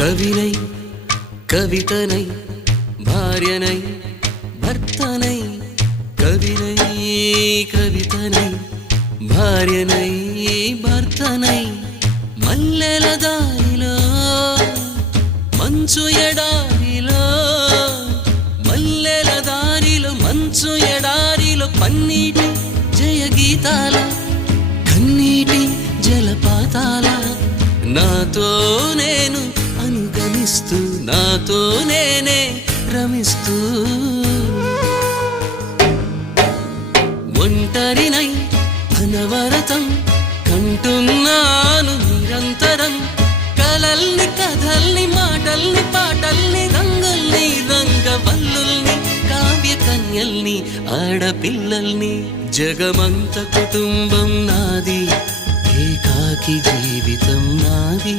కవినై కవితనై భార్యనై భర్తనై కవినై కవితనై భార్యనై భర్తనై మల్లెల దారిలో మంచు ఎడారిలో మల్లెల దారిలో మంచు ఎడారిలో పన్నీటి జయగీతాల కన్నీటి జలపాతాల నాతో నేను అనుగమిస్తూ నాతో నేనే రమిస్తూ ఒంటరినై అనవరతం కంటున్నాను నిరంతరం కలల్ని కథల్ని మాటల్ని పాటల్ని రంగుల్ని రంగవల్లుల్ని కావ్య కన్యల్ని ఆడపిల్లల్ని జగమంత కుటుంబం నాది ఏకాకి జీవితం నాది